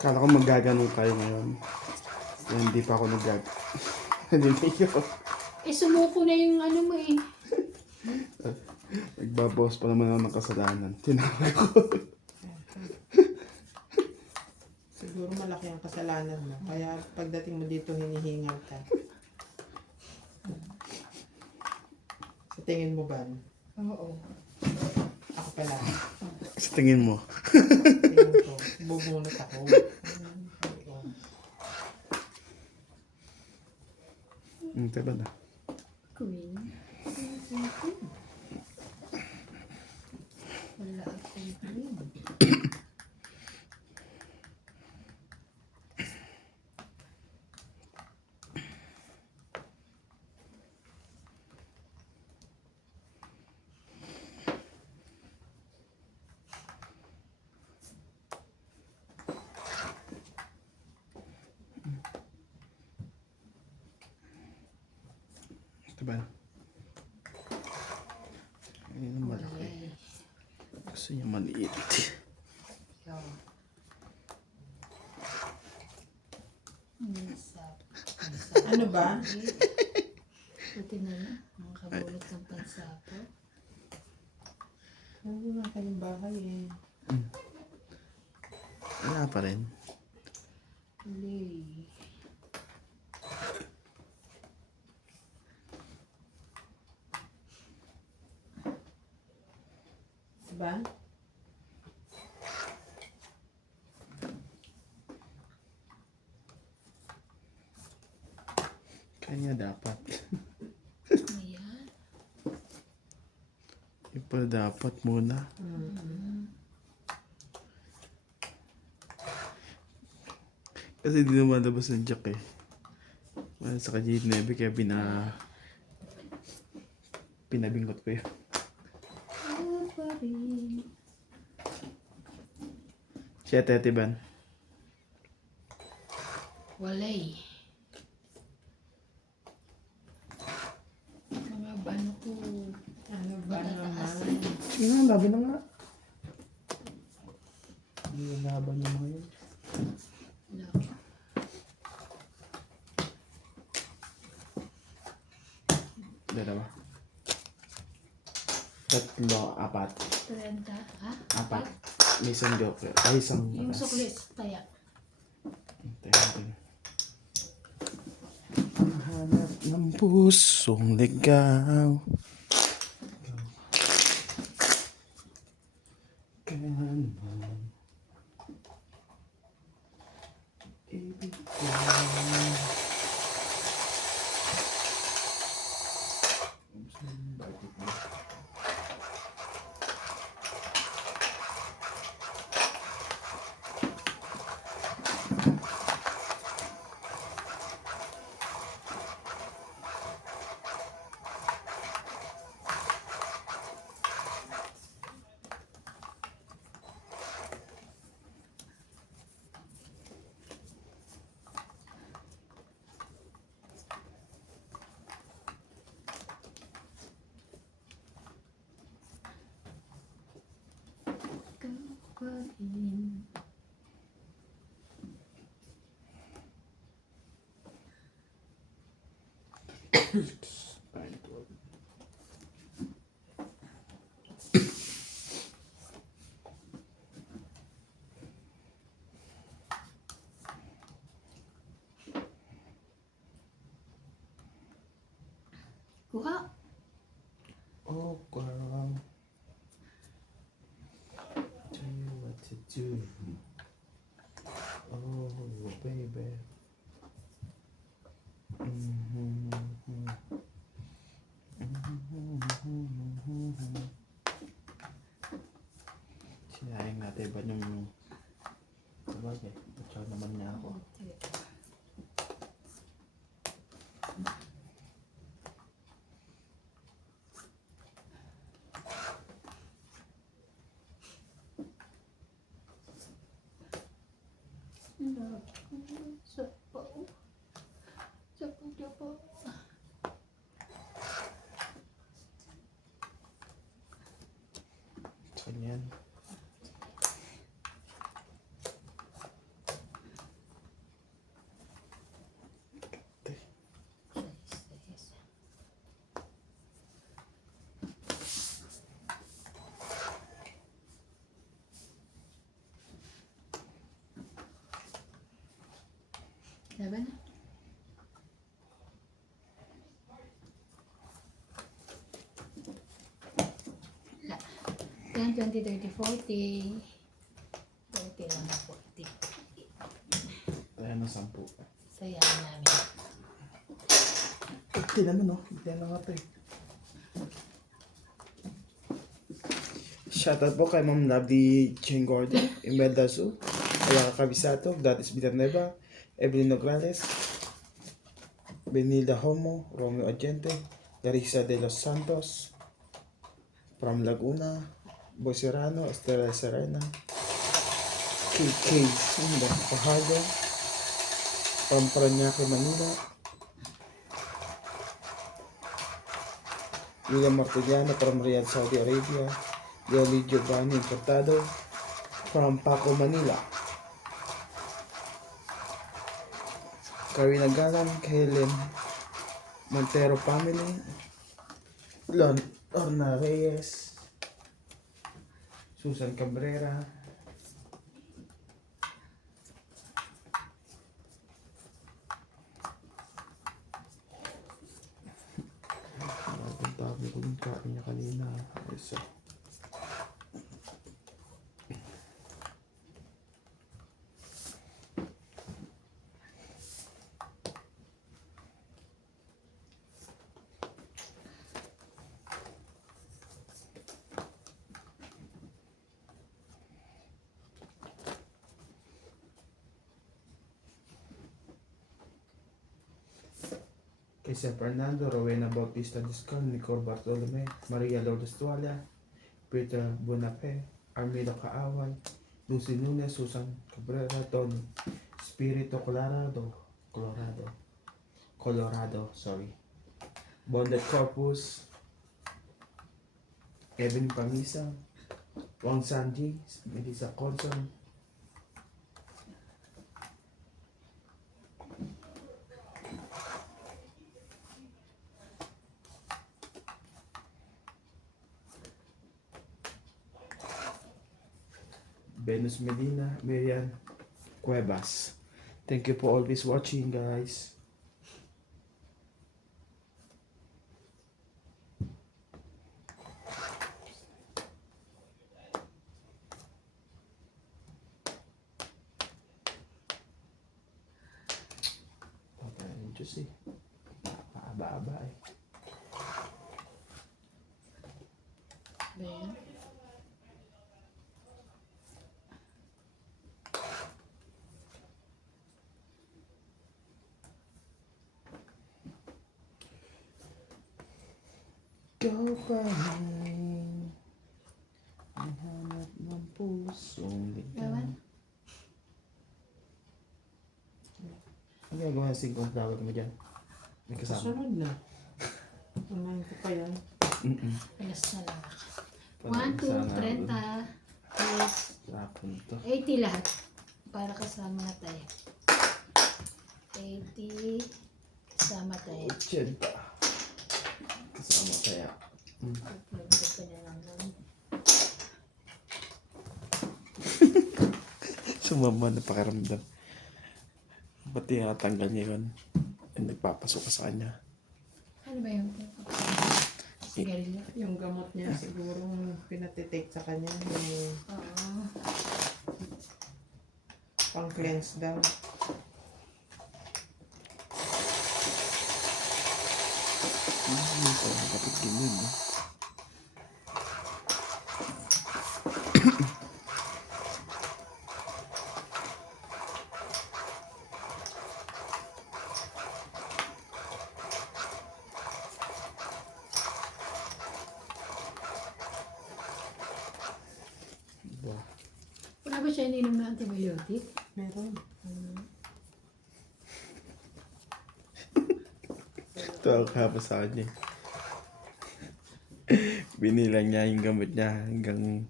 Kala ko maggaganong kayo ngayon. Yan, hindi pa ako Hindi ko. Sumuko na yung ano mo eh. Nagbabawas pa naman ako ng kasalanan. Tinawag ko. Siguro malaki ang kasalanan mo. Kaya pagdating mo dito, hinihingal ka. Sa tingin mo ba? Oo. Ako pala. Sa tingin mo. Tingin ko. Bubunot ako. Diba na? Queen. Wala akong queen. Diba na? Ayun ang malaki. Gusto niya maliit. Ikaw. Ano ba? Buti na lang. Ang kabulot ng pansapo. Ano nga kayong bahay eh. Wala pa rin. Huli. Diba? Kanya dapat. Ayan. Yung pala dapat muna. Kasi di lumalabas ng jack eh. Wala sa kajit nebe kaya pinabingot ko yun. Ano pa rin? Siya Tete Ban. Walay. Mga bano ko. Ano ba naman? Sige na, laban na nga. Hindi yung laban yung mga yun. Love. Dalawa. Tatlo, apat. 30. Ha? Apat. May isang joker. Ay, isang Yung atas. suklis. Taya. Tayo natin. Hanap ng pusong ligaw. Kailanman ibig ko. Ikaw pa rin. Kuha. Oh girl, tell you what to do. Oh baby. Sinayin natin ba yung sabagay? Patsaw naman niya ako. Sapaw. Sapaw. So yan. Laban na. La. 10, 20, 30, 40. 40 lang, 40. Ayan ang 10. Sayang namin. Hindi naman, no? Hindi na nga to eh. Shoutout po kay Ma'am Lovely Cheng Gordon, Imelda Su, Ayaka Kabisato, Datis Villanueva, Evelyn Nograles, Benilda Homo, Romeo Agente, Larissa de los Santos, from Laguna, Boy Serrano, Estela Serena, KK Fajardo, from Parañaque, Manila, William Martiliano from Riyadh, Saudi Arabia, Yoli Giovanni Importado from Paco, Manila, Karina Galan, Helen Montero family, Lorna Reyes, Susan Cabrera, ang dami ko yung kain niya kanina. Isa. Kay Sir Fernando, Rowena Bautista Discal, Nicole Bartolome, Maria Lourdes Tuala, Peter Bonape, Armida Kaaway, Lucy Nunes, Susan Cabrera, Don Espiritu Colorado, Bondet Corpus, Evan Pamisa, Wang Sanji, Melissa Conson, Venus Medina, Miriam Cuevas. Thank you for always watching, guys. Patayin Diyos eh. Paaba-aba eh. Ayan. Ikaw pa rin ang hanap ng pusong Laban. Ano ginagawa ng singkong tawag mo dyan? May kasama? Sunod na. Unahin ko pa yan. Alas na lang. 1, 2, 30. Please. Rapon to. 80 lahat. Para kasama na tayo. 80. Kasama tayo. 80. Kasama kaya. Pagpagpag ka na lang doon. Sumama na pakiramdam. Pati tanggal niya yun. Nagpapasok ka sa kanya. Ano ba yung sigarilyo? Yung gamot niya siguro pinatitake sa kanya. Yung Oo. pang-cleanse daw. Ito, kapit ganyan. No? Bah. Wala ba siya ininom na antibiotic? Meron. Ito ang kahapon sa kanya. Binilang niya yung gamot niya hanggang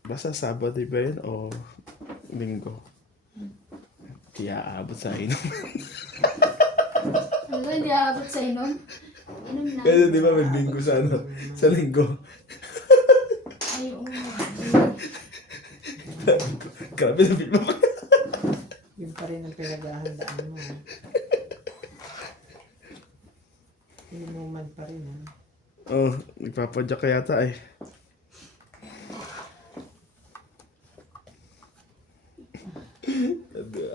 basta Sabado ba yun o Linggo. Kaya aabot sa inom. Ano ba, hindi aabot sa inom? Inom na. Kasi di ba may Linggo sa ano? Sa Linggo. Ay, oo. Grabe na bigla pa. Yung Yun pa rin ang pinaghahandaan mo. Inuman pa rin, ha? Oh, nagpapadyak ka yata eh.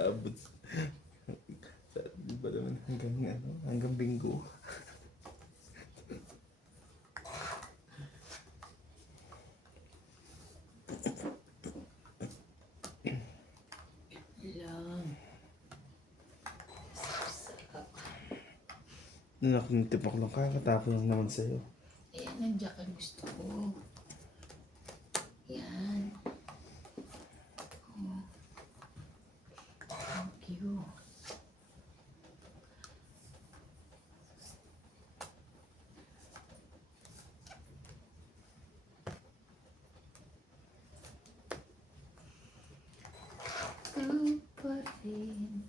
Abot. Di ba naman hanggang Bingo. Lang. Nakatipak lang kakatapon lang naman sa'yo. Ayan, nandiyan ka gusto ko. Yan. Oh. Thank you. Ikaw pa rin.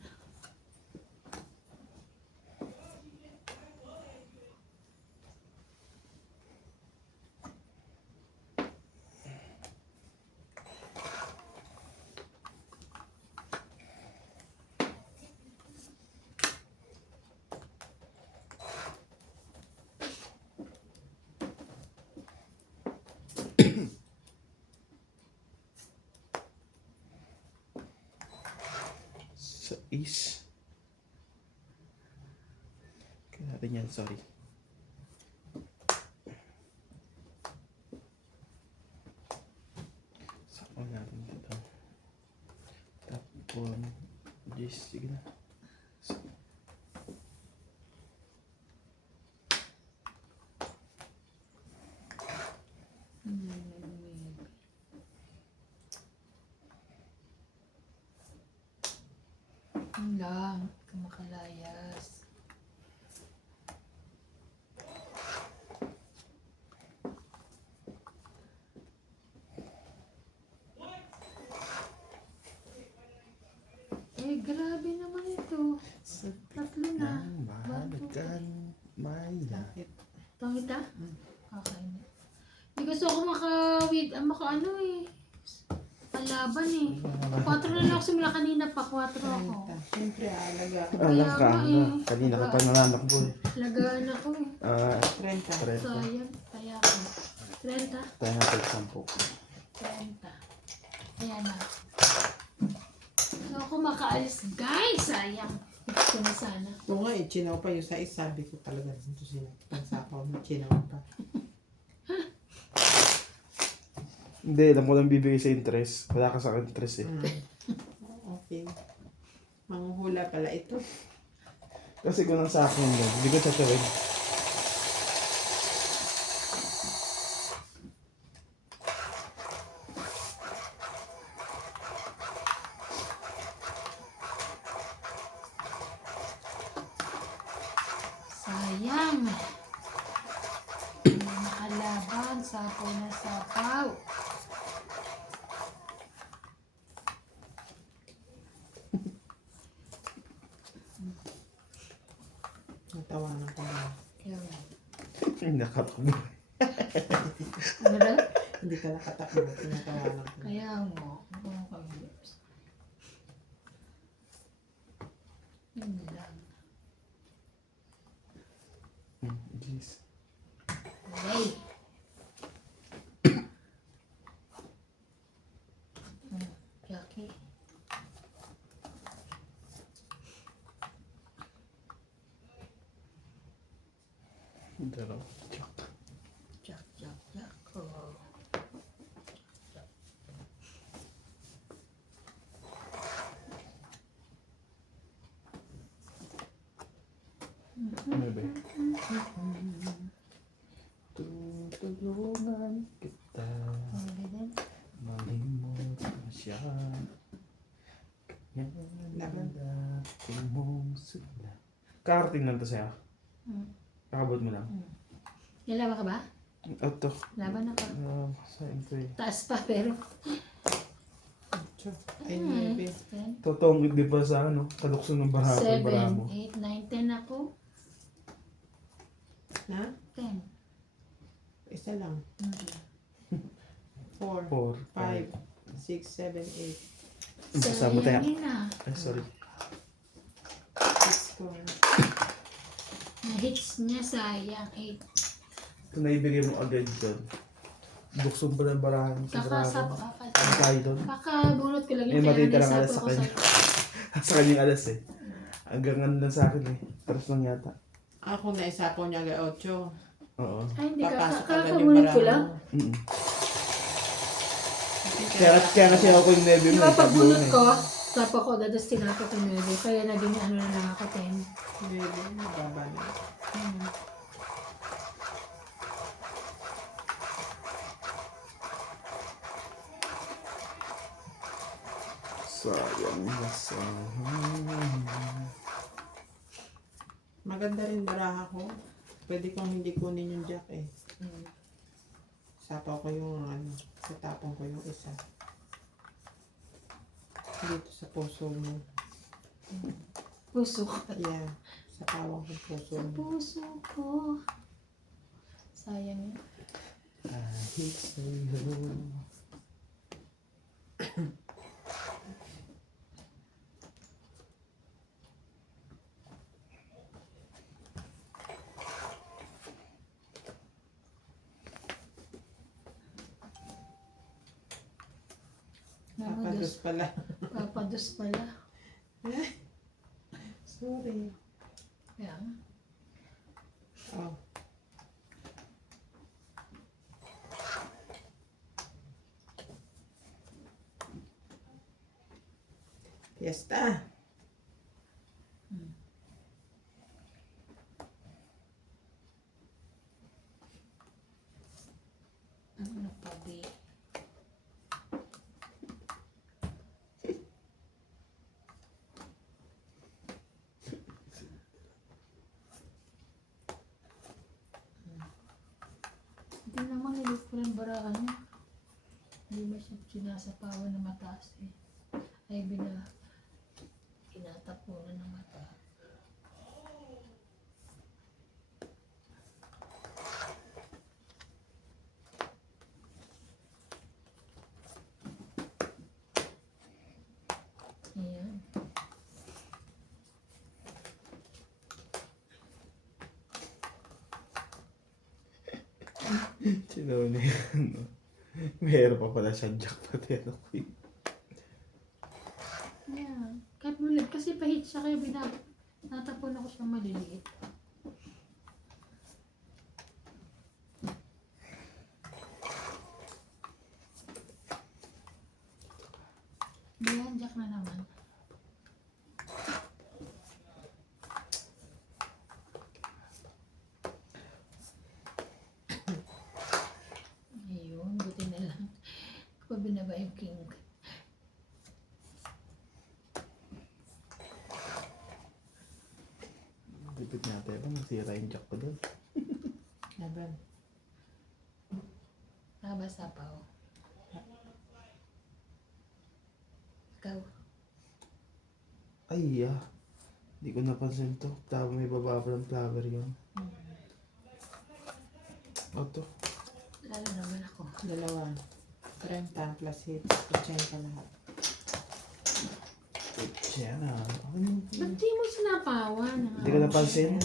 Sa is. Kaya natin yan, sorry. Saka natin dito. Tapon. Yes, sige na. Ang lang, kamakalayas. Eh, grabe naman ito. Tatlo na. Mahalikan. Maya. Bakit? Pangita? Okay. Hindi gusto ako maka-ano eh. Palaban eh. 4 na lang ako simula kanina pa. 4 ako. Siyempre, alaga. Alam ka, nga eh. kanina ka pa nananakbo eh. Lagaan ako eh. 30. Trenta. Sayang. Kaya ako. 30. Tayo natin 10. 30. Ayan na. So ako makaalis. Guys, sayang. Gusto na sana. Kung nga, chinaw pa yung sa sabi ko talaga. Ito sila. Pansapaw mo, chinaw pa. Hindi, alam ko lang bibigay sa interest. Wala ka sa interest eh. Okay. Manghuhula pala ito. Kasi kung nang sa akin yun, hindi ko tatawid. Sayang. Hindi nakalaban. Sapaw na sapaw. Natawanan ko ba? Kaya nga. Nakatakbo. Ano daw? Hindi ka nakatakbo. Tinatawanan ko. Kaya mo. Ano kami? Yun lang. Jeez. Hey. Jackie. Dalaw. Jack. Oh. Ano ba? Tutulungan kita. Ano din? Malimot na siya. Laban. Dating mong sila. Karating lang to sa'yo. Kakabot mo lang. Nalaban ka ba? Ito. Laban ako. Sa ito eh. Taas pa pero. Ay, 9. 10, Totoong di pa sa ano, kadukso ng barato. 7, Baramo. 8, 9, 10 ako. Na? 10. Isa lang. 4, 4, 5, 6, 7, 8. Kasama tayo. Sayangin na. Ay, sorry. Score. Na-hits niya, sayang. 8. Kung naibigay mo agad doon, buksan pa ng barahan sa Kakasap. barahan. Ang tayo doon. Kakabunot ko lang Eh, yung matitira kaya nga naisapo sa ko kanya. Sa kanyang alas eh. Hanggang ano lang sa akin eh. Tapos lang yata. Ako na isapaw niya agad 8. Oo. Ay, hindi. Papasok agad yung Kakabunot ko barahan lang. mo. Mm. Kaya kasi ako yung nebi Di mo. ba eh, pagbunot tablo ko, na eh. tapo ko, dados tinapos yung medo. Kaya naging ano na lang ako, 10. Bebe, mababa na. Sayang Maganda rin baraha ko. Pwede kong hindi kunin yung jack eh. Sapaw ko yung ano, satapon ko yung isa. Dito sa puso mo. Puso ko. Yeah, sapawan ko puso Sa mo. puso ko. Sayang yun. Kahit sa'yo. Papados pala. Papados pala. Sorry. Kaya nga. Oh. Fiesta. Ano pa, be? Hindi naman nilip ko lang barahan niya. Hindi mo siya sinasapawan na mataas eh. Ay kinatapunan ng mataas. Ayan. Sino na yun? Meron pa pala siya jack pati ano ko yun. Yeah. Kahit mulit, kasi pahit siya kaya natapon ako siya maliliit. Ayan, jack na naman. Ayun, buti na lang. Kapag binaba yung king. Lipit natin ba? Masira yung jack ko doon. Laban. Nakabasa pa oh. Ikaw. Ay, hindi ko napansin to. Tama may baba pa ng flower yun. O to. Lalo naman ako. Dalawa. 30 plus hits. 80 lahat. Siya na. Ba't di mo sinapawan? Hindi ko napansin.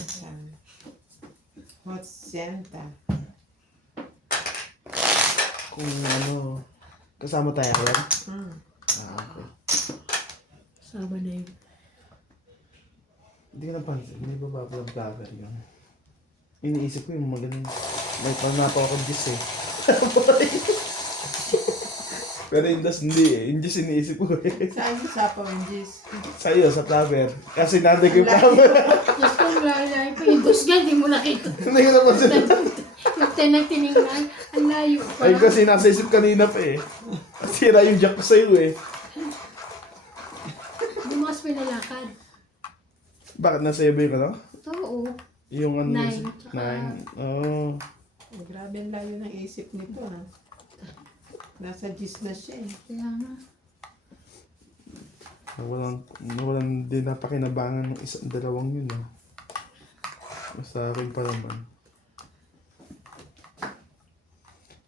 What's Santa? Kung ano, kasama tayo yan. Okay. Sama na yun. Hindi ko napansin. May baba pa ng flower yun. Iniisip ko yung magaling. May panapo ako Diyos eh. Pero yung das hindi eh. Yung Diyos iniisip ko eh. Saan yung sapaw yung Gis? Sa'yo, sa flower. Kasi nanday ko yung flower. Diyos ko, layo pa yung dos ka, di mo nakita. Hindi ko napansin. Yung tenang tinignan, ang layo pa. Ay kasi nasa isip kanina pa eh. Sira yung jack ko sa'yo eh. Bumas pinalakad. Bakit nasa iyo ba yung ano? Oo. Yung ano? 9, tsaka- 9. Oh. Oh, grabe ang layo ng isip nito ha. Nasa Gis na siya eh. Kaya nga. Walang din napakinabangan ng isang dalawang yun ah. Sa akin pa naman.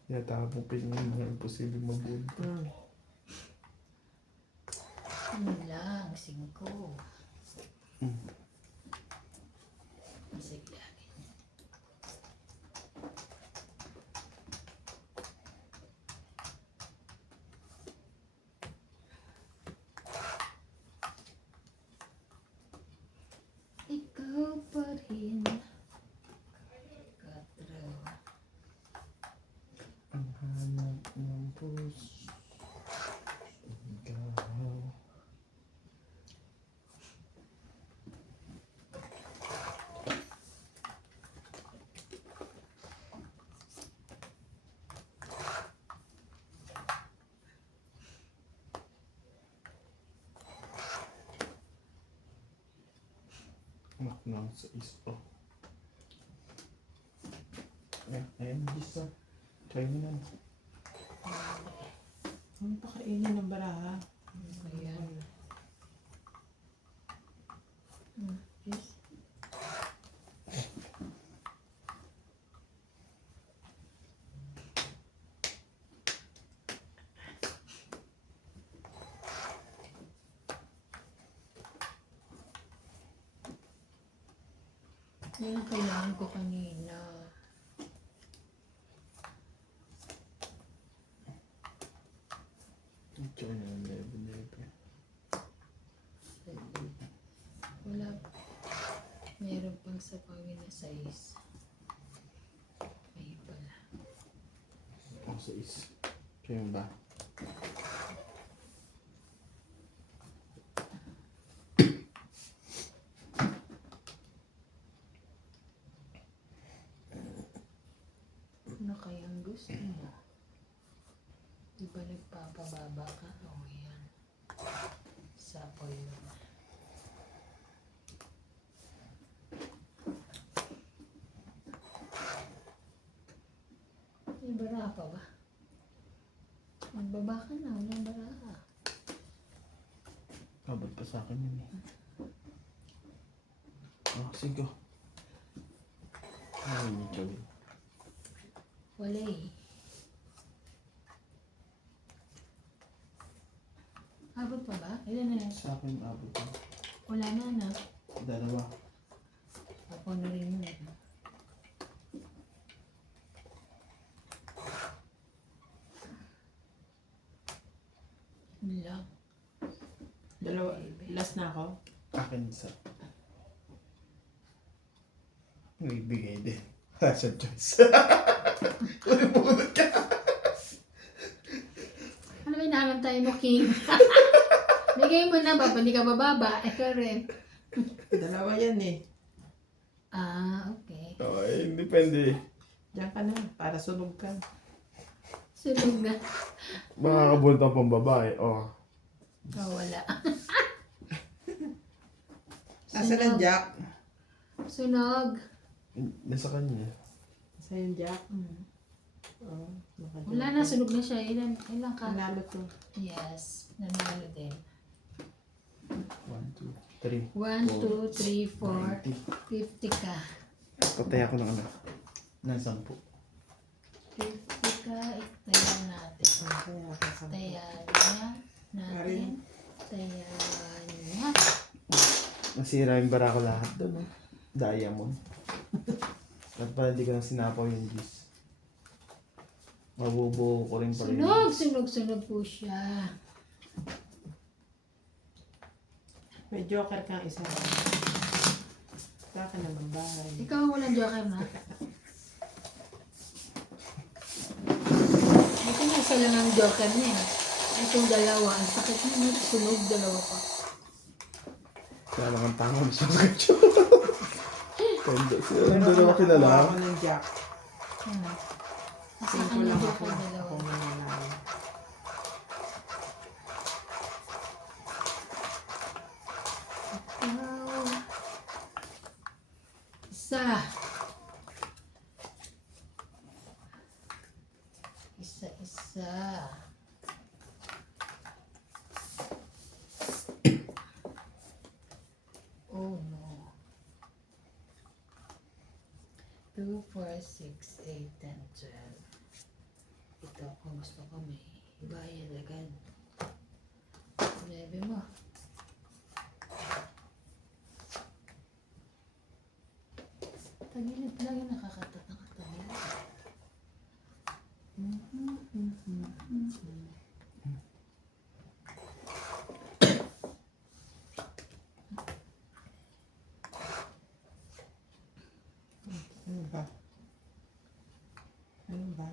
Kaya tapong yung mga imposible mabuti. lasing ko. Mm. Sige lagi. Ikaw pa rin. Katro. Ang hanap ng puso. Ikaw. Anak ng sa iso. Ayan, isa. Try mo na. Ang pakainin ng baraha. Ayan. Yes. Yan ang kailangan ko kanina. Ito na ang level. Wala. Meron pang sa pawin na size. May pala. Ang sa is. Try mo ba? Ano kayang gusto mo? Di ba nagpapababa ka? O yan. Sapoy naman. May bara pa ba? Magbaba ka na. Walang bara ka. Kabot pa sa akin yun eh. Oh, sige. Ay, hindi gawin. Wala eh. Abot pa ba? Ilan na yan? Sa akin, abot na. Wala na na. Dalawa. Ako na rin mo na. Yun lang. Dalawa. Last na ako. Akin isa. May bigay din. Sa choice. Ulimunod ka. Ano ba inaantay mo, King? Bigay mo na ba? Hindi ka bababa. Ikaw rin. Dalawa yan eh. Ah, okay. Okay, depende. Diyan ka na. Para sunog ka. Sunog na. Makakabunta pang babae. Oh. Oh, wala. Asa ng Jack? Sunog. Nasa kanya. Asa yung Jack? Hmm. Oh, Wala na, sunog na siya. Ilan ka? Nanalo to. Yes, nanalo din. 1, 2, 3. 1, 2, 3, 4, 50 ka. Patay ako ng ano. Ng 10. 50 ka, itayan natin. Kaya ako sa Tayan natin. Tayan niya. Nasira yung bara ko lahat doon. Oh. Diamond. At pala hindi ko na sinapaw yung juice. Mabubuo ko rin pa rin. Sunog po siya. May joker kang isa. Wala ka naman bahay. Ikaw ang walang joker na. Ito na isa lang ang joker niya. Itong dalawa. Ang sakit niya. Sunog dalawa pa. Kaya lang ang tama siya sa kacyo. Sila lang dalawa kilala. Nakuha ako ng Jack. Nasa Tingin ko kanya lang joker ako. dalawa. Ako mananalo. Ikaw. Isa. Isa. Oh no. 2, 4, 6, 8, 10, 12. Ito kung gusto ko may bayad agad. 11 mo. tayo nakakatataka tayo. Ano ba? Ano ba?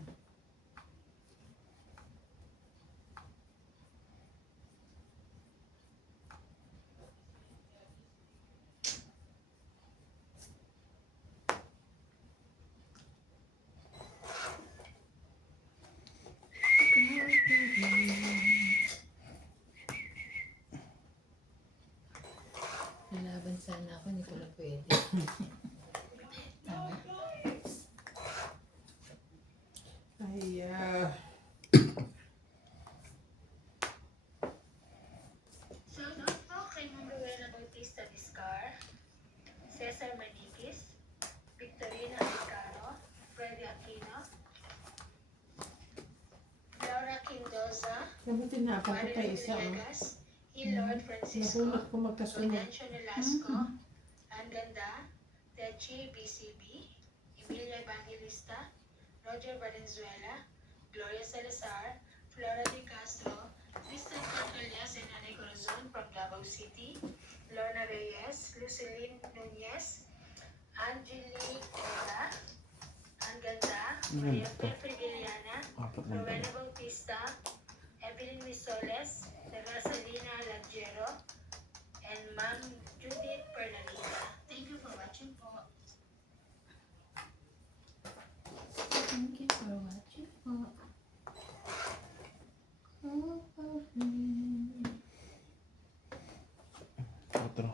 Lalaban sana ako, hindi ko lang pwede. Tama. Ay, Shoutout po kay Ma'am Rowena Bautista Discar, Cesar Maniquis, Victorina Alcaro, Freddy Aquino, Laura Quindoza, nabutin na ako pa Marilyn isa. Villegas, Lord Francisco, Nahulog ko magkasunod. Prudencio Nolasco, Ann Ganda, Techi BCB, Emilia Evangelista, Roger Valenzuela, Gloria Salazar, Flora de Castro, Kristen Cortelias and Anay Corazon from Davao City, Lorna Reyes, Lucilene Nunez, Angelique Ora, Ann Ganda, Maria Pepe Villana, Apat lang pala. Rowena Bautista, Evelyn Misoles, Rosalina Lagjero, and Ma'am Judith Pernalita. Thank you for watching po. Thank you for watching po. Otro.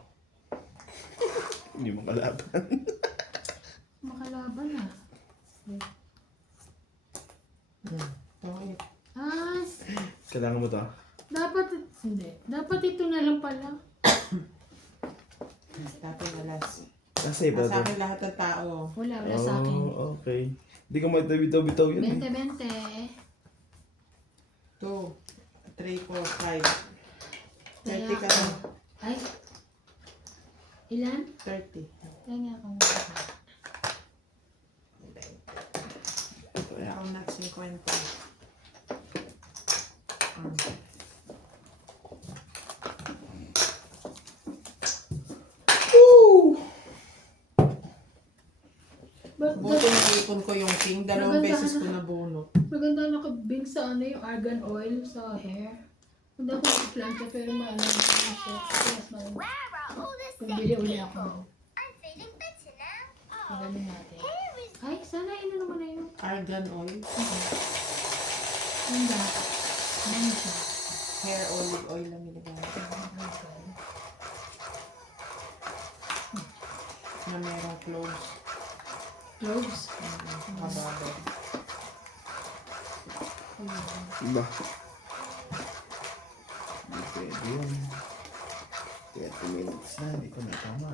Hindi mo kalaban. Makalaban ah. Pangit. Ah, Kailangan mo to. dapat, hindi. Dapat ito na lang pala. Dati malas. Kasi iba Sa to. akin lahat ng tao. Wala sa akin. Oh, okay. Hindi ka magtabitaw-bitaw yun. 20-20. 2, 3, 4, 5. 30 ka Kaya, lang. ay, ilan? 30. Kaya nga ako magkaka. Kaya, Ako na 50. Buti naipon ko yung king. Dalawang Maganda beses ka ko na. nabunot. Maganda nakabing sa ano yung argan oil sa hair. Hindi ako nag-planta pero maano ko yung siya. Kasi mas maano. Where are all the Kung bili sick uli ako. people? I'm feeling better now. Magaling natin. Here is Ay, sana ino naman na yun. Argan oil. Ganda. Ano siya? Hair olive oil lang nilagay. Na merong cloves. Cloves. Kababad. iba. Hindi pwede yun. 30 minutes na, hindi ko na tama.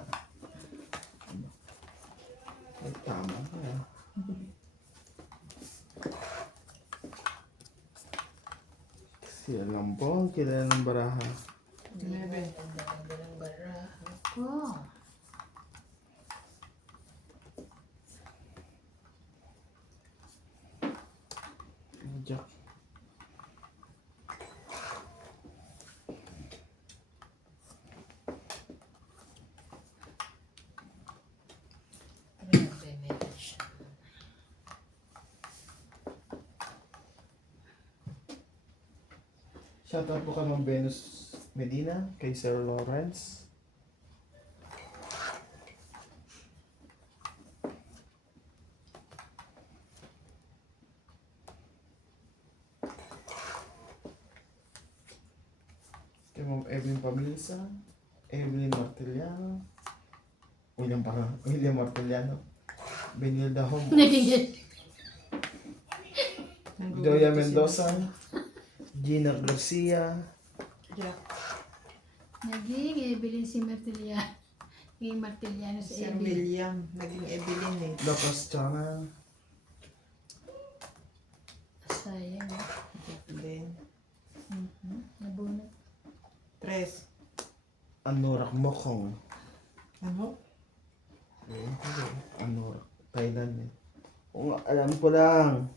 Iba. Ay, tama ka. Kasi alam po, ang kilala ng baraha. Nebe. Ganda ng baraha ko. Jack. Grabe, meron siya. Shoutout po kay Ma'am Venus Medina, kay Sir Lawrence. Kay Ma'am Evelyn Pamilsa, Evelyn Martiliano, William Martiliano, Benilda Home, Joya Mendoza, Gina Garcia, Jack. Naging Evelyn si Martiliano. Naging Martiliano si Sir Evelyn. William. Naging Evelyn eh. Lucas Chana, Sayang. Then, Nabunot. 3. Anorak Mokong, Ano? Anorak, Thailand po lang.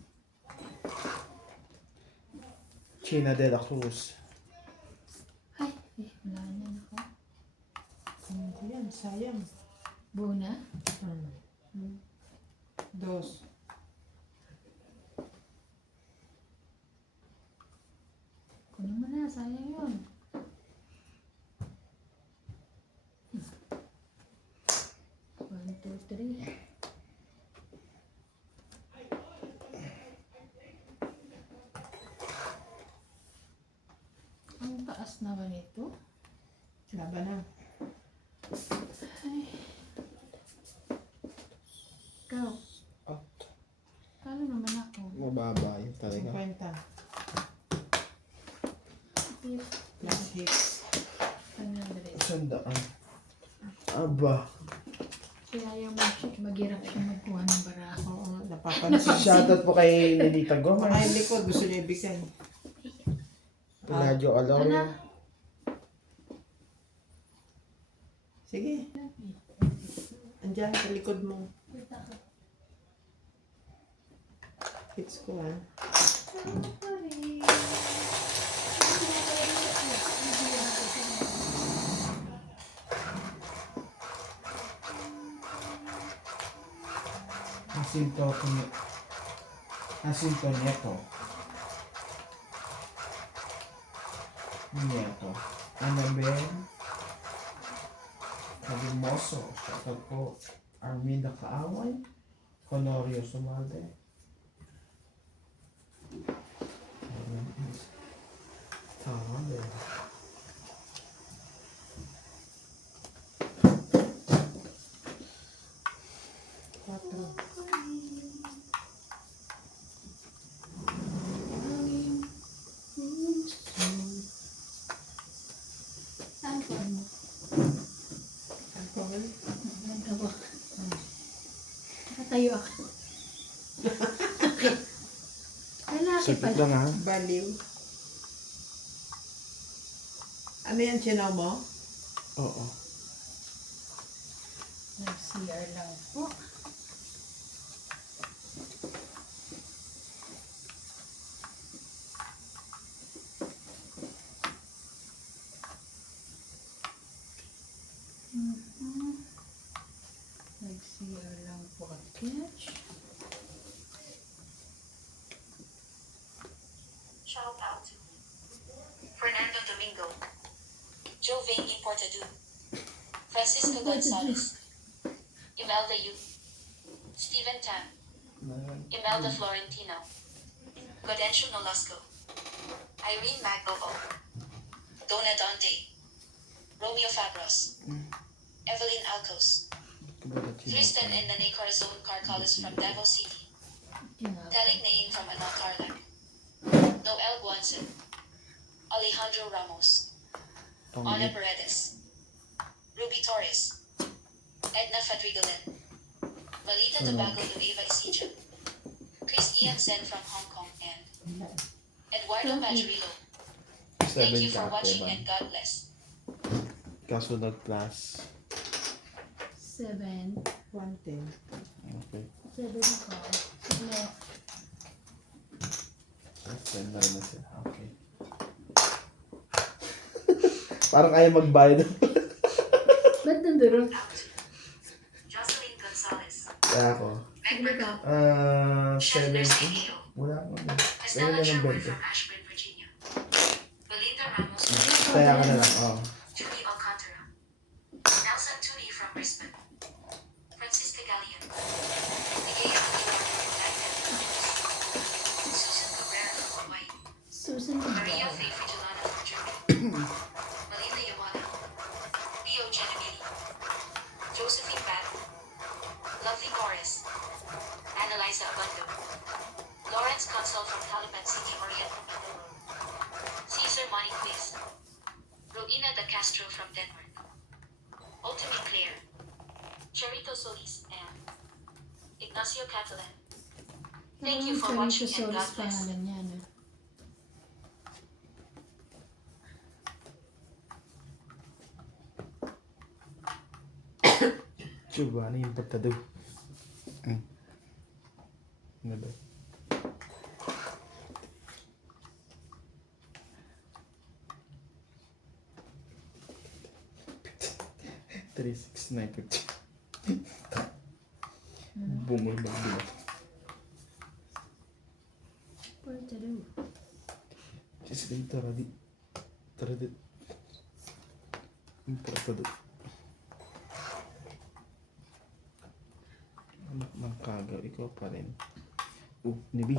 China de la Cruz. Ay, wala na ako. Yan, sayang. Buo na? Dos. Kunin mo na, sayang yun. One, two, three. Ang taas naman ito. Laban na. Ikaw, Oh, talo naman ako. mababa yun talaga. 50. Tip, Plus hits. 100. Sandaan. Aba. Kaya ayaw mag-hirap siya magkuha ng baraho. Oo, napapansin. Shoutout po kay Nenita Baka yung Gomez. likod, gusto niya ibigay. Piladio Ano? Alorio. Sige. Andiyan sa likod mo. Hits ko ha. Jacinto Nieto. Nieto. Annabel Calimoso. Shoutout po. Arminda Kaaway. Honorio Sumalde. Tama. 4. Saan ko mo? Alcohol. Nagawa. Nakatayo ako. Lalaki Sakit pala. lang ha. Baliw. Ano yan, sinaw mo? Oo. Nag-CR lang po. Nag-CR lang po at catch. Shout out to Fernando Domingo, Jovain Portadu, Francisco Gonzalez, Imelda Yu, Stephen Tan, Imelda Florentino, Godencio Nolasco, Irene Magoo, Donna Dante, Romeo Fabros, Evelyn Alcos, Tristan and Nane Corazon Carcalis from Davao City, Telling Naing from Anal Carlac, Noel Guanzon, Alejandro Ramos, Ana Paredes, Ruby Torres, Edna Fadrigolen, Malita Tobago Nueva Ecija, Chris Ian Sen from Hong Kong, and Eduardo Majorillo. Thank 7 you for ka, watching diba? and God bless. Kasunod plus. 7. 110. Okay. 7 ko. Sige. Send na rin na siya. Okay. Parang ayaw magbayad. Ba't nandurog? Jocelyn Gonzalez, Kaya ako. Sige ka. 70. Wala ko. Kaya na Estela ng Sherwood 20. from Ashburn, Virginia, Belinda Ramos, Kaya ka na lang. Oh. Julie Alcantara, Nelson Tuni from Brisbane, Francisca Gallion, Ligaya Aguilar from Baghdad, Susan Cabrera from Hawaii, Susan Maria Cabrera. Faye Frijolana from Germany, Melina Yawada, Pio Genovini, Josephine Bat, Lovely Morris, Annalisa Abando, Lawrence Consul from Taliban City, Oriental Mindoro, Caesar Moneyplace, Rowena de Castro from Denmark, Ultimate Claire, Charito Solis, and Ignacio Catalan. Thank you for watching and God bless. Pangalan niya, no? Giovanni Portado. Ano ba? Three, six, nine, 50. Bumulbog din. Portado. Just din taradi. Taradi. Importado. Anak ng kagaw, ikaw pa rin. Nibi.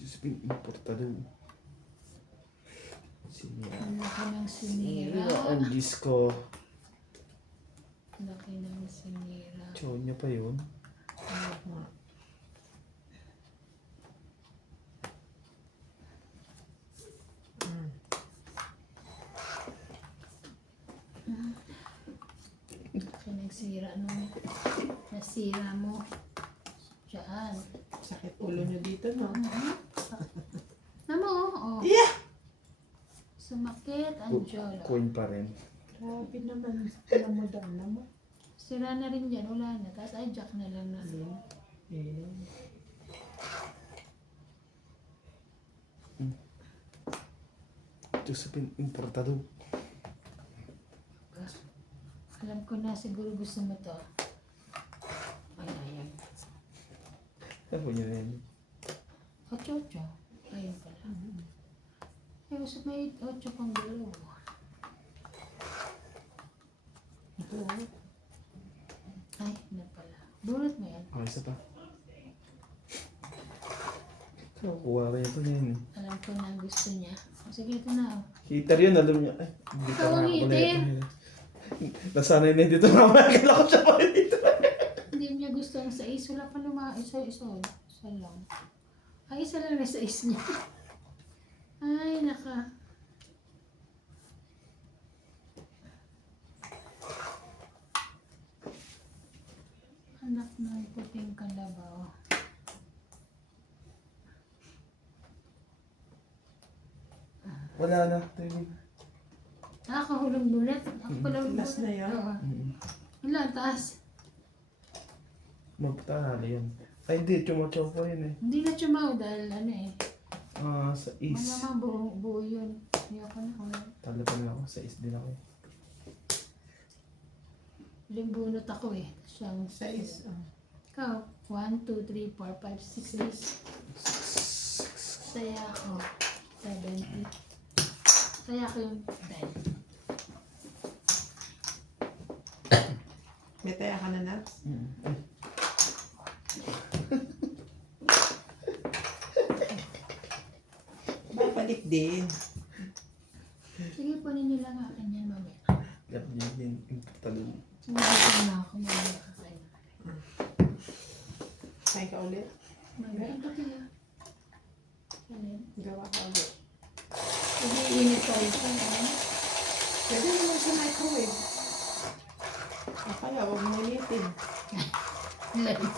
Just been importado. Sinira. Ang laki ng sinira. Ang disco. Laki ng sinira. Chonya pa yun. Ano nga. Laki ng sira nung nasira mo. Diyan. Sakit ulo nyo dito, no? Namo, oh. Yeah! Sumakit ang jolo. Coin pa rin. Grabe naman. Alam mo daw naman. Sira na rin dyan, wala na. Tapos ay jack na lang na. Eh. Just been importado. Alam ko na siguro gusto mo to. Ay, ayan. Ano niya na yan? Ocho. Ayun pala. Ay, gusto may 8 pang dalawa. Ito, oh. Ay, na pala. Bulot mo yan. Oh, isa pa. Kuha rin ito na yun. Alam ko na ang gusto niya. O, sige, ito na. Oh. Heater yun, alam niya. Ay, hindi Ikaw ang heater. Nasanay na dito na akala ko siya pa rin dito. Hindi niya gusto ang sais. Wala pa naman. Isa. Isa lang. Ay, isa lang na sais niya. Ay, naka. Anak ng puting kalabaw. Wala na. Tayo. Nakakahulong bulat. Ako pala Last na yan? Oo. Wala, taas. Magtahali yan. Ay, hindi. Chumachaw pa yun eh. Hindi na chumaw dahil ano eh. Sa is. Malamang buo yun. Hindi ako na ako. Talo pa na ako. Sa is din ako eh. Limbunot ako eh. Siyang Size. Oh. Ikaw, 1, 2, 3, 4, 5, 6 days. Saya ako. 70. Saya ko yung 10. May taya ka na, Naps? Ay. Babalik din. Sige, punin niyo lang akin yan mamaya. Yan din. Importado. Sumabot na ako mamaya kakain. Kain ka ulit. Mamaya ka kaya. Ano yun? Gawa ka ulit. Sige, init tayo siya. Pwede naman sa microwave. O kaya, huwag mo initin. Lamig.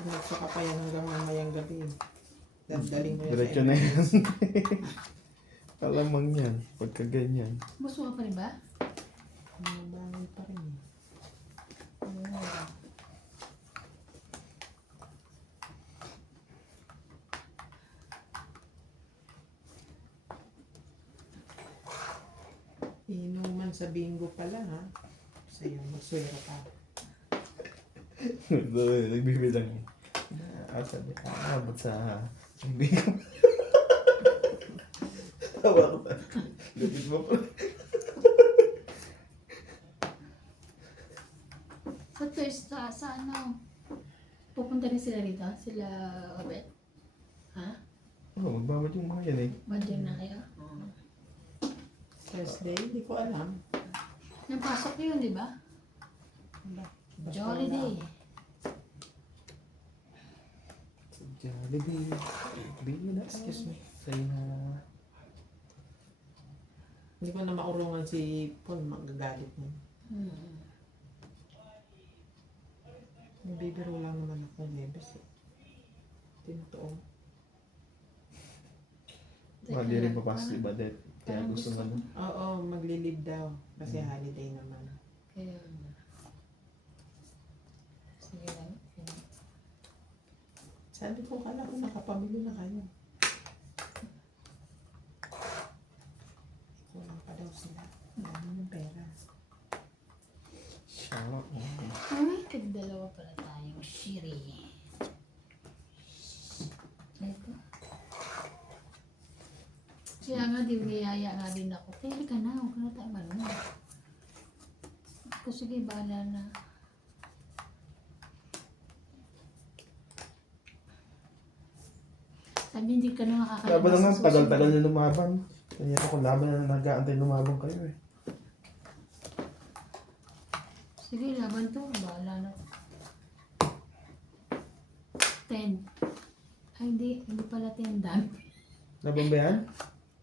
Diretso ka pa yan hanggang mamayang gabi. Dadaling mo yan Diretso na yan. Alamang yan. Pagka ganyan. Gusto ka pa rin ba? Mabangon pa rin. Inuman sa bingo pala, ha? Sa'yo, maswera pa. Nagbibilang yun. Sabi, abot sa hindi ko. Tawa ko pa. Lupit mo pa. Sa ano? Pupunta rin sila rito? Sila Obet? Ha? Magbabad yung mga yan eh. Madyan na kayo? Thursday, hindi ko alam. Napasok yun, di ba? Basta Jolly wala. day. Jollibee. Bina. Excuse me. Say na. Hindi ko na maurungan si Paul, magagalit mo. Bibiro lang naman ako, Nebes. Tinutuong. Hindi rin papasok si Badet. Kaya gusto nga nun. Oo, maglilib daw. Kasi holiday naman. Kaya nga. Sige lang. Sabi ko, kala ko nakapamili na kayo. Kulang pa daw sila. Ang dami ng pera. Siya. Ay, tagdalawa pala tayong shiri. Ito. Kaya nga, di biyaya nga din ako. Teli ka na, huwag ka na tayo marunong. Ako, sige, bahala na. Sabi, hindi ka na makakalabas. Laban na nga, sa tagal-tagal susunod. na lumaban. Kanya ako laban na nag-aantay lumaban kayo eh. Sige, laban to. Bahala na. 10. Ay, hindi pala 10. Ang dami. Laban ba yan?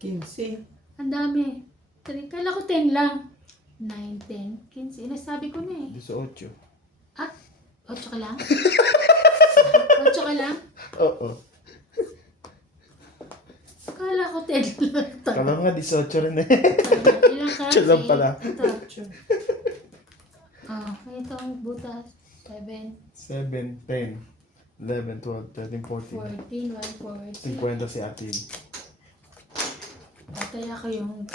15. Ang dami. Kala ko 10 lang. 9, 10, 15. Nasabi ko na eh. 18. Ah, 8 ka lang? 8 ka lang? Oo. Kala ko 10 lang. Kala nga 18 rin eh. Ilang ka? Siya lang pala. Ito. Ito ang butas. 7, 7, 10, 11, 12, 13, 14. 14, 1, 40. 50 si Atin. Patay ako yung...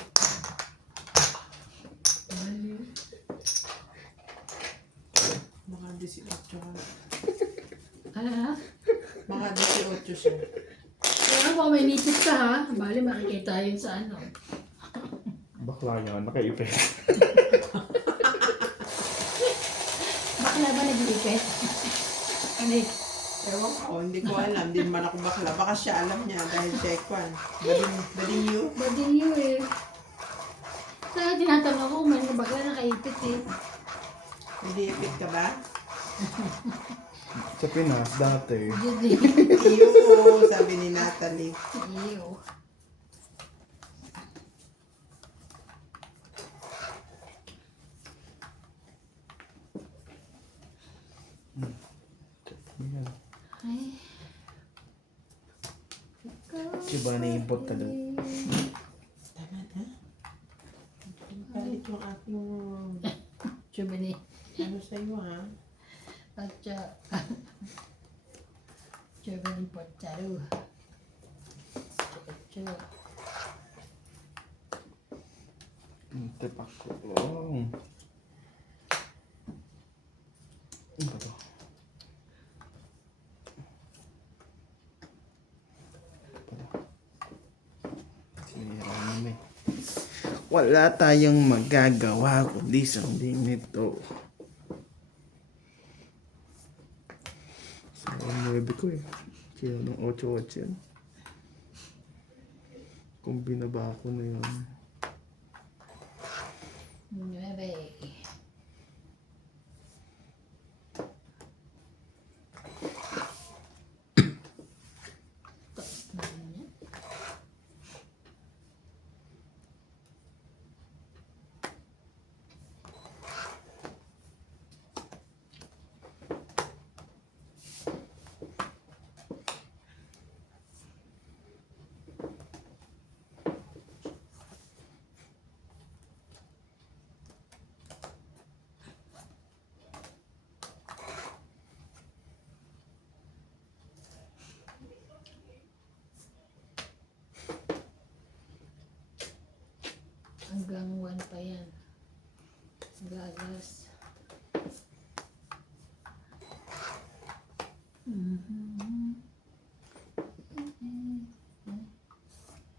Mga 18 ka. Ah, Mga 18 siya. kaya baka may nipit ka ha. Bali, makikita yun sa ano. Bakla yan, nakaipit. Bakla ba nag-ipit? Ano eh? Ewan ko, hindi ko alam. Hindi naman ako bakla. Baka siya alam niya dahil siya ikwan. Bading you? Ba't din yun eh? Kaya tinatanong ko kung may bakla nakaipit eh. Hindi ipit ka ba? Sa Pinas, dati. Judy. Iyo, sabi ni Natalie. Ew. Ayan. Ay. Diba naiimpot ka doon? Tama na. Palit yung aking Chubini. ano sa'yo ha. At Chubini Portaro. Tepak ko. Oh. Ano ba to? Sinira eh. Wala tayong magagawa kundi sundin nito. So, 9 ko eh. Kaya ng 8-8 yan. Kung binaba ko na yun. 9. Hanggang 1 pa yan. Hanggang alas.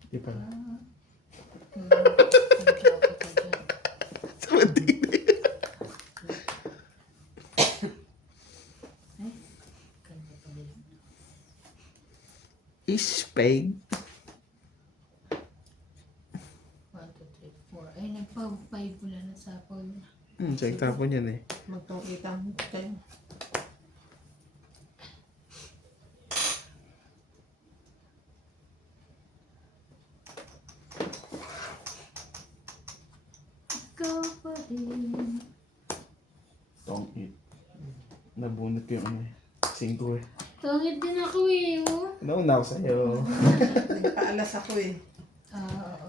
Di pa. Ispeg. 1, 2, 3, 4. Ay, nagpa-5 pula na sa Paul. Check tapon yan eh. Magtong itang kayo. ikaw pa rin. Tong it. Nabunot ko yung ano eh. 5 eh. Tungit din ako eh, oh. Nauna ako sa'yo. Nagpaalas ako eh.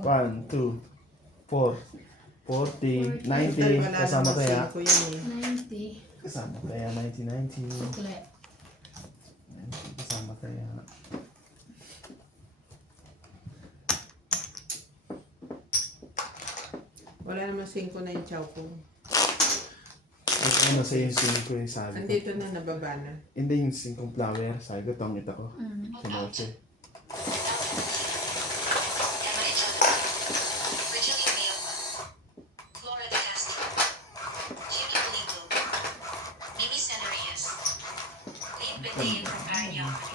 1, 2, 4, 40, 90. Wala Kasama namang kaya? 5 yan eh. 90. Kasama kaya 90. Sukle. Kasama kaya. Wala namang 5 na yung chow ko. Ano sa yung 5 yung sabi ko. Andito na, nababa na. Hindi yung 5 flower. Sabi ko, tong it ako. Sinoche. Emma Echado, Virgil Emil, Flora de Castro, Jimmy Olivo, Mimi Sanarias, Lynn Bendayan from Parañaque,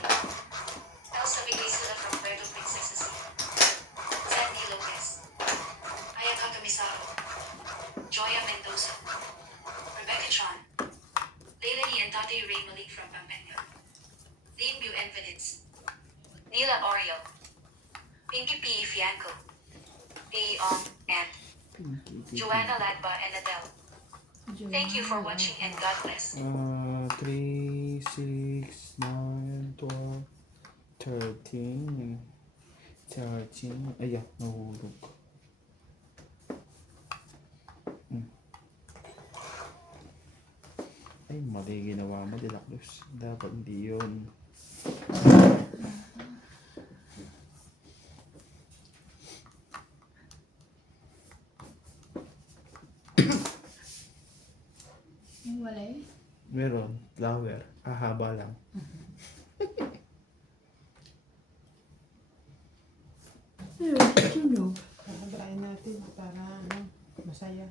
Elsa Vigazela from Puerto Princesa City, Sandy Lopez, Ayaka Camisaro, Joya Mendoza, Rebecca Chan, Leilani and Tate Ray Malik from Pampanga, Lynn Bu Envenitz, Nila Oriol, Pinky P. Fianco, P. Ong, and Joanna Ladba and Adele. Thank you for watching and God bless. 3, 6, 9, 12, 13. 13. Ayan, nahulog. Ay, mali ginawa mo, Dilaclus. Dapat hindi yun. Yung wala eh. Meron, flower. Haba lang. Sunog. Pakabrain natin para ano, masaya.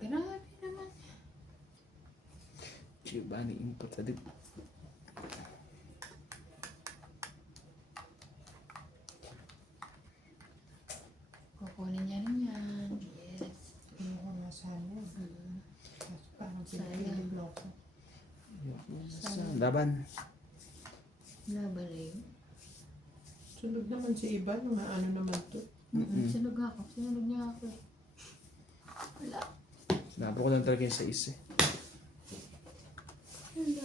Grabe naman. Giovanni input tadi. Kukunin niya rin yan. Yes. Kinuha nga sana. Kaso parang Sayang. pinapilit mo ako. Laban. Nabalik. Sunog naman si Iba, mga ano naman to. Sinog ako. Sinog niya ako eh. Wala. Sinabi ko lang talaga yung sa isa. Wala.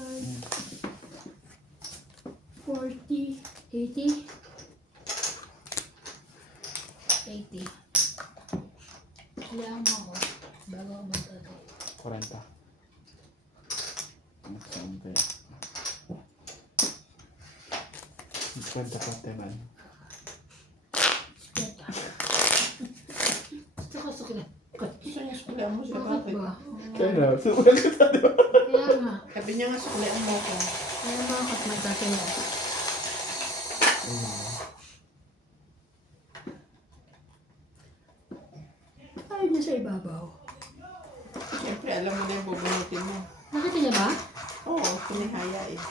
40, 80. 80. Kailangan mo ako bago ako magkagay. 40. Saan kaya? 50 pa teman. Speta. Gusto ko sukli. Saan yung suklian mo siya? Bakit Bakit? ba? Kaya na, subukan ko tayo. Kaya nga. Sabi niya nga suklian mo ko. Kaya bakit magkakaya? Ayaw niya sa ibabaw. Siyempre, alam mo na yung bubunutin mo. Nakita niya ba? Oo, pinihaya eh.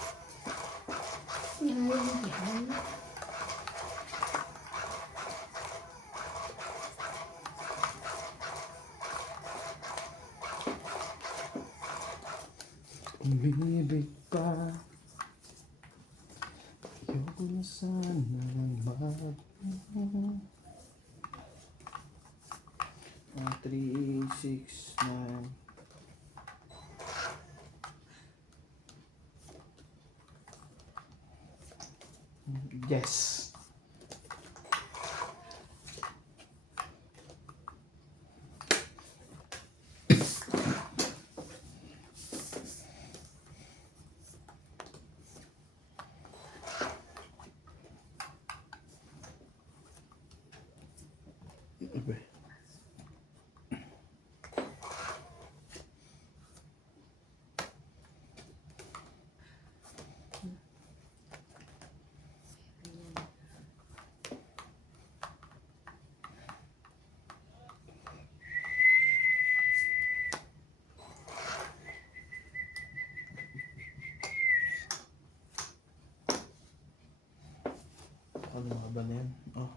Ayaw niya. Umibig pa. Ayoko na sanang mag- 3, 6, 9. Yes. Okay. Ano nga ba na yan? Oh.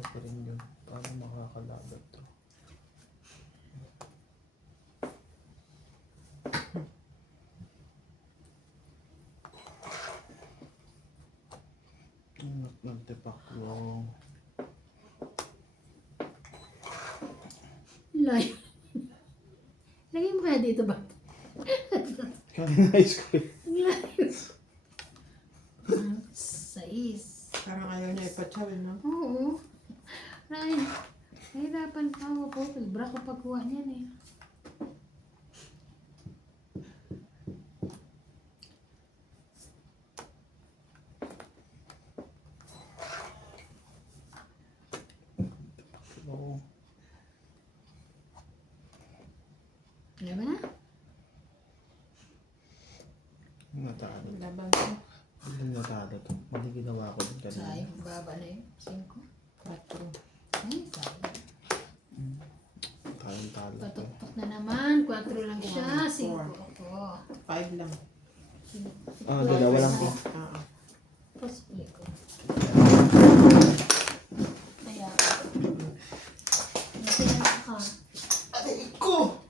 ano pa rin yun. Paano makakalaban to? Nagtipaklong. Layo. Lagay mo kaya dito ba? Kanina ko eh. Ang layo. Sais. Parang ayaw niya ipatsyawin, no? Oo. Ay, nahirapan pa ako po. Sobra ko pagkuha niyan eh. Oo. Alam mo na? Natalo. Laban ko. Hindi natalo to. Mali ginawa ko din kanina. Sayang, baba na yun. 5. 4. Ay, sayang. Talo to. Patuktok na naman. 4 lang siya. 5 Four. ako. 5 lang. Ah, dalawa lang ko. Oo. Tapos ulit ko. Kaya, nasaya ka. Ko!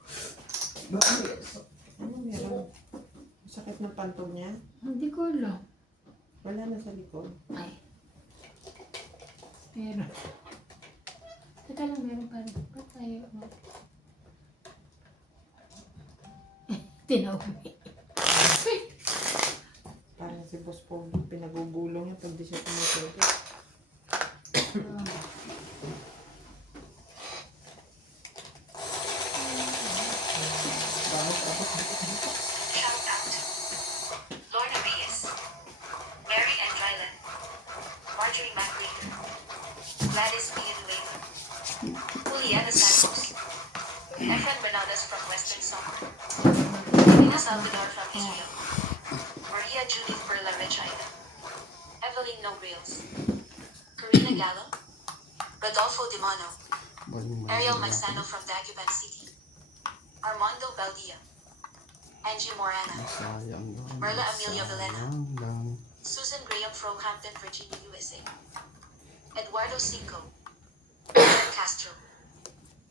Ano meron? Sakit ng pantog niya? Hindi ko alam. Wala na sa likod. Ay. Meron. Teka lang, meron pa rin. Ba't tayo? Tinawag. Parang si Boss Pogi, pinagugulong niya pag di siya tumutuloy. Shout out. Lorna Reyes, Mary Ann Dryland, Marjorie McLean, Gladys Villanueva, Juliana Santos, Efren Bernardes from Western Summer, Nina Salvador from Israel, Maria Judith Perla Regina, Evelyn Nobrils, Karina Gallo, Rodolfo Dimano, Ariel Maisano from Dagupan City, Armando Baldia, Angie Morana, Sayang lang. Merla Amelia Villena. Sayang lang. Susan Graham from Hampton, Virginia, USA, Eduardo Cinco, Aaron Castro,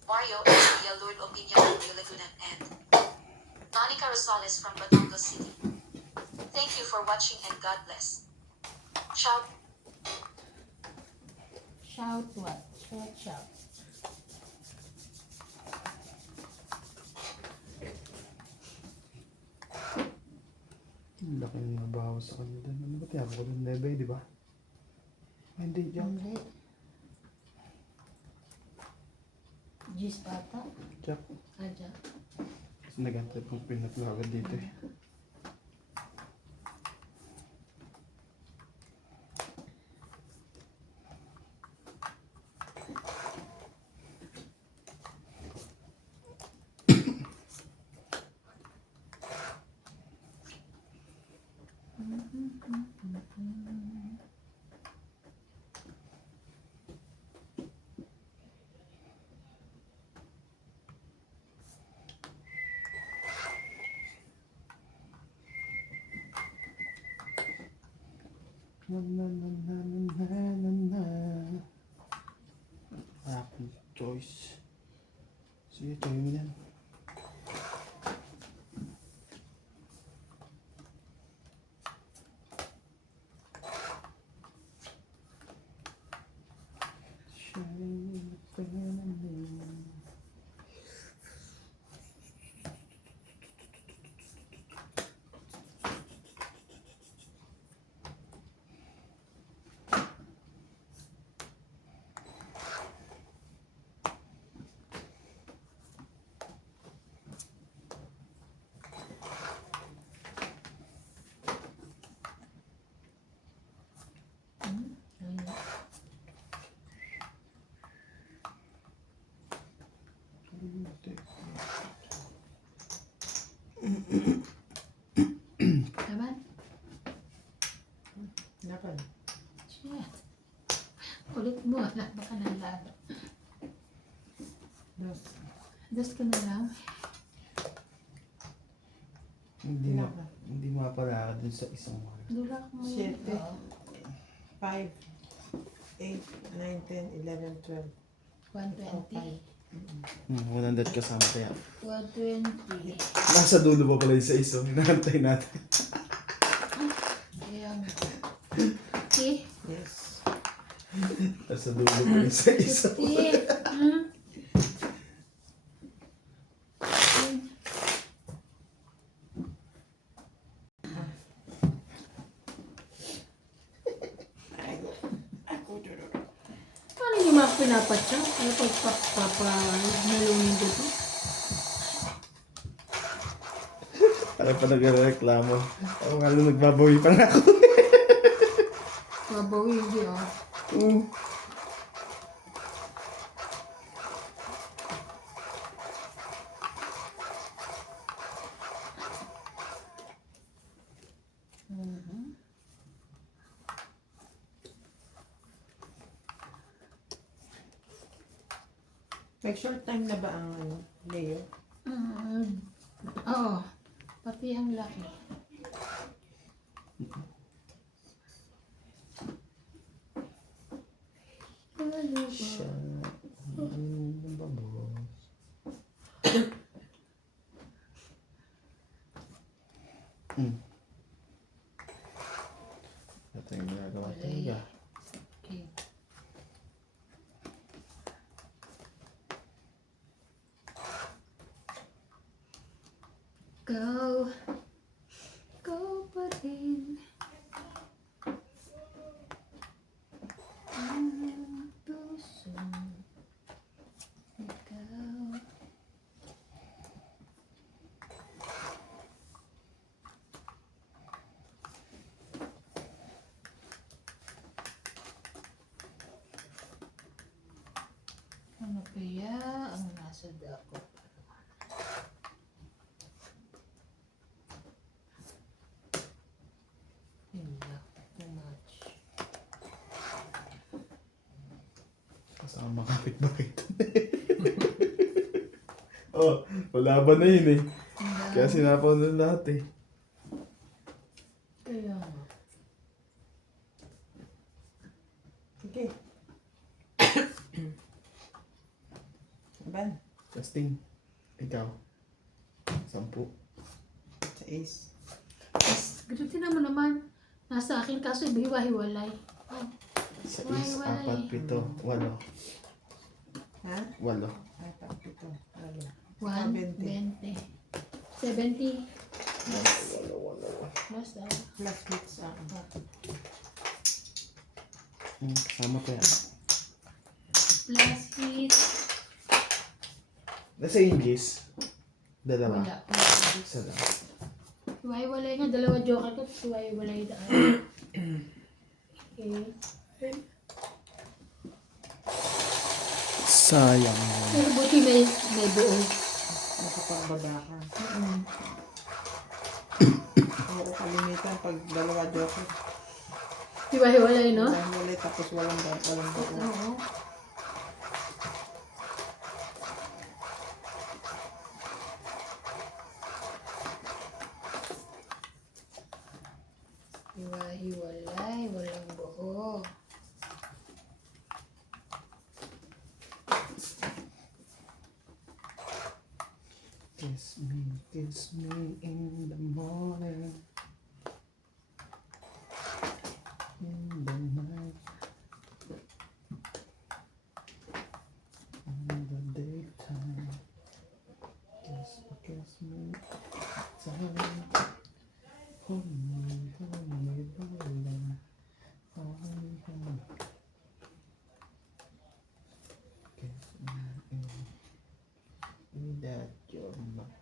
Mario and Maria Lourdes Opinia from Rio Laguna, and Monica Rosales from Batangas City. Thank you for watching and God bless. Shout. Shout what? Shout. Ang laki ng nabawas sa kanya din. Ano ba tiyan ko din? Lebe, di ba? Ay, hindi, Jack. Hindi. Gis pata. Jack. Aja. Kasi nag-antay pang pinatlagan dito eh. Na na na na na na na. Aking choice. Sige, try mo yan. Shining in the Laban? Laban. Shit. Ulit mo. Laban ka ng laban. Dos. Dos ka na lang. Hindi mapalakad dun sa isang wala. Dulak mo yun. Siyete. Oo. 5. 8, 9, 10, 11, 12. 120. 100 kasama kaya. 120. Nasa dulo pa pala yung sa iso. Hinahantay natin. Kaya nga. Okay. Yes. Nasa dulo pa yung sa iso. 50. Hmm? Paano yung mga pinapatsa? Ano pagpapalunin dito? Para pa nagreklamo. Ako nga lang nagbabawi pa na ako. Babawi, hindi ah. Like short time na ba ang ano, Leo? Oo. Pati ang laki. Ano Siya. ba? Ano ba, boss? Ito yung ginagawa talaga. Okay. Go. Go pa rin. Ang puso. Ikaw. Ano kaya ang nasa dako? Hindi. Too much. Kasama kapit bakit? Oh, wala ba na yun eh. Kaya sinapaw na lahat eh. Kaya nga. Okay. Ban, Testing. Ikaw. 10. sa Ace. Ganun naman naman. Nasa akin kaso hiwa-hiwalay. Oh, Sa Why, is, why? 4, 7, 8. Ha? 8. Ay, pagpito. Wala. 120. 70. Plus Plus weeks Kasama ko yan. plus heat. Nasa English. Dalawa. Wala. Isa lang. Hiwa-hiwalay nga. Dalawa joker ko. Hiwa-hiwalay daan. Okay. Sayang. Pero buti may buo. Nakapagbaba ka. Oo, kalimitan pag dalawa joker. Hiwa-hiwalay, no? Wala tapos walang buo. Oo. Hiwa-hiwalay, walang buo. Kiss me in the morning. In the night. In the daytime. Kiss me. Time. Hold me, darling. Kiss me in that your mouth.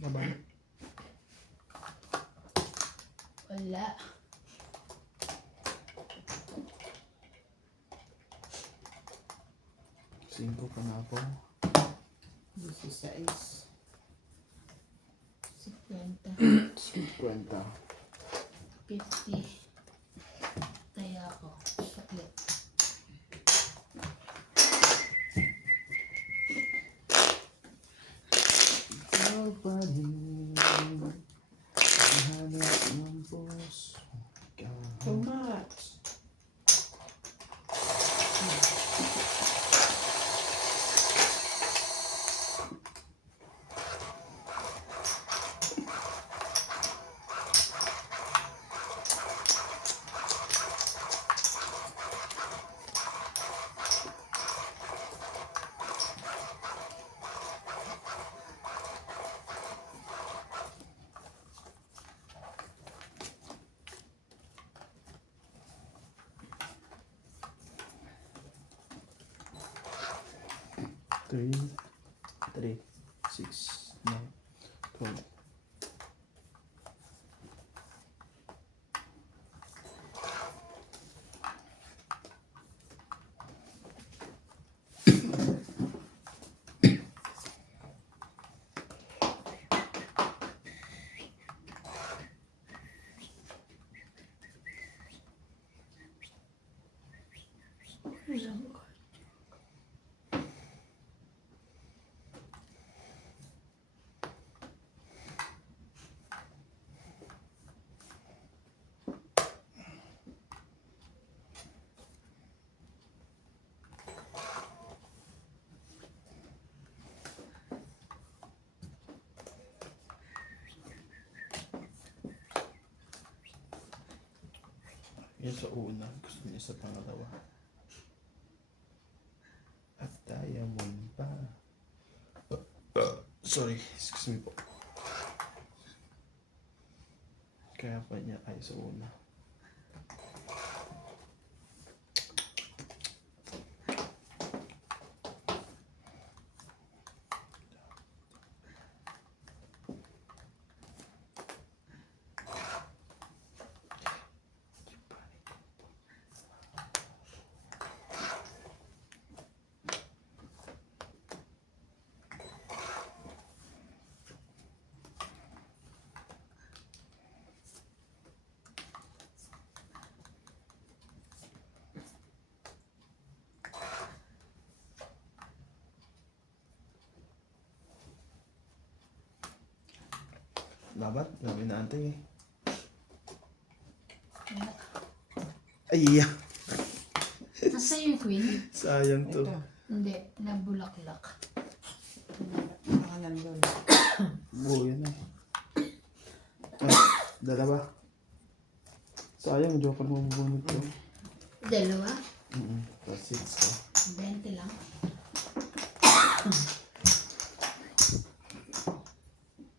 Baba. Wala. 5 pa na ako. 16. 50. 50. 50. Taya ako. Saklit. Ikaw pa rin ang hanap ng puso. Too much. Three, 6, 9, 12. Yan sa una, gusto niya sa pangalawa. At diamond pa. Sorry, excuse me po. Kaya pa niya ay sa una. Dapat, namin na ante eh. Ay, Nasa yung queen? sayang to. Ito. Hindi. Nabulaklak. Baka nandun. Buo yan eh. Ah, dalawa. Sayang, joker mo bubunod to. Dalawa? Plus 6 to. 20 lang.